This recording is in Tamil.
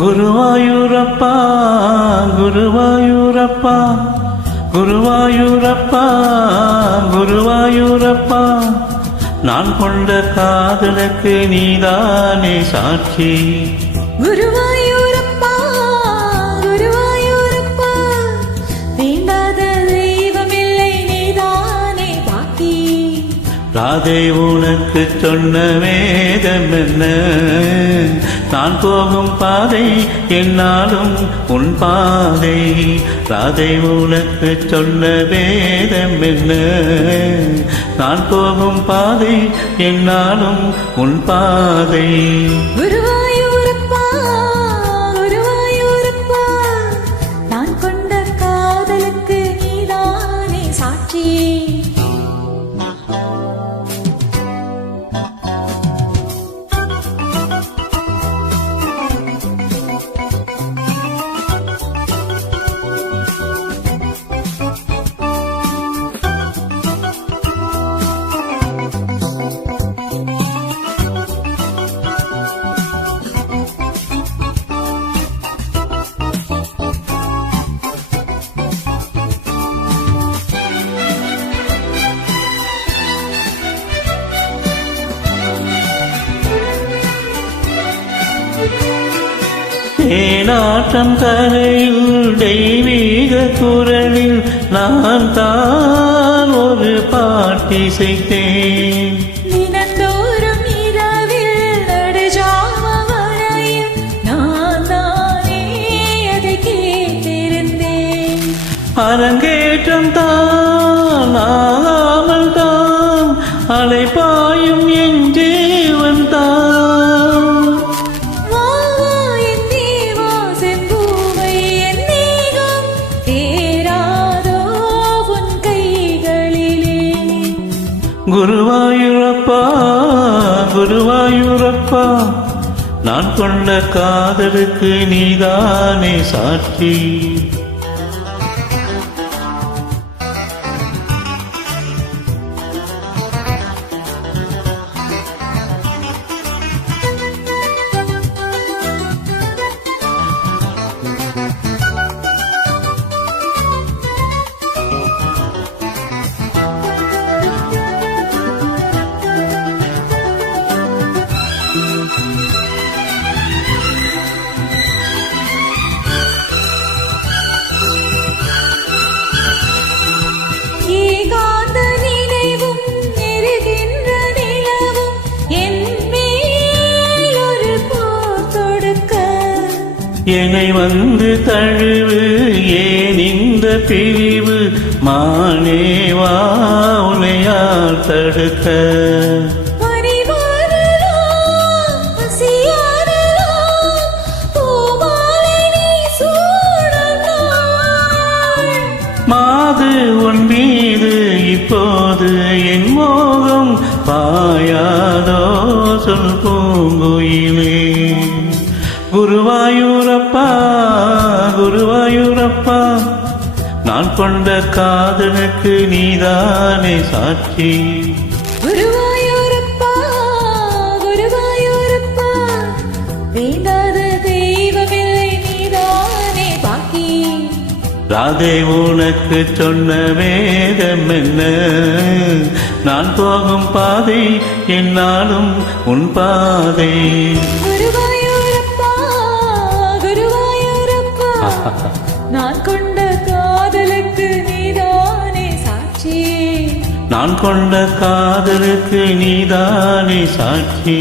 குருவாயூரப்பா குருவாயூரப்பா குருவாயூரப்பா குருவாயூரப்பா நான் கொண்ட காதலுக்கு நீதானே சாட்சி. குருவாயூரப்பா குருவாயூரப்பா வேண்டாத தெய்வமில்லை நீதானே பாக்கி. ராதை உனக்கு சொன்ன வேதம் என்ன, நான் போகும் பாதை என்னாலும் உன் பாதை. ராதை உனக்கு சொன்ன வேதம் என்ன, நான் போகும் பாதை என்னாலும் உன் பாதை. குருவாயூரப்பா குருவாயூரப்பா நான் கொண்ட காதலுக்கு நீதானே சாட்சி. ஏனாட்டம் கரையில் தெய்வீக குரலில் நான் தான் ஒரு பாட்டிசைத்தேன். தினந்தோறும் இரவில் நடுஜாமவரையில் நான் தானே அதை கேட்டிருந்தேன். அரங்கேற்றம் தான் ஆகாமல் தான் அலைப்பாயும் என் ஜீவன் தான். குருவாயூரப்பா குருவாயூரப்பா நான் கொண்ட காதலுக்கு நீதானே சாட்சி. என்னை வந்து தழுவு ஏன் இந்த பிரிவு மானேவா உனையால் தடுக்க. மாது உன் மீது இப்போது என் மோகம் பாயாதோ சொல் பூங்குயிலே. குருவாயூரப்பா குருவாயூரப்பா நான் கொண்ட காதலுக்கு நீதானே சாட்சி. குருவாயூரப்பா குருவாயூரப்பா வேண்டாத தெய்வமில்லை நீதானே பாக்கி. ராதை உனக்கு சொன்ன வேதம் என்ன, நான் போகும் பாதை என்னாலும் உன் பாதை. நான் கொண்ட காதலுக்கு நீதானே சாட்சி. நான் கொண்ட காதலுக்கு நீதானே சாட்சி.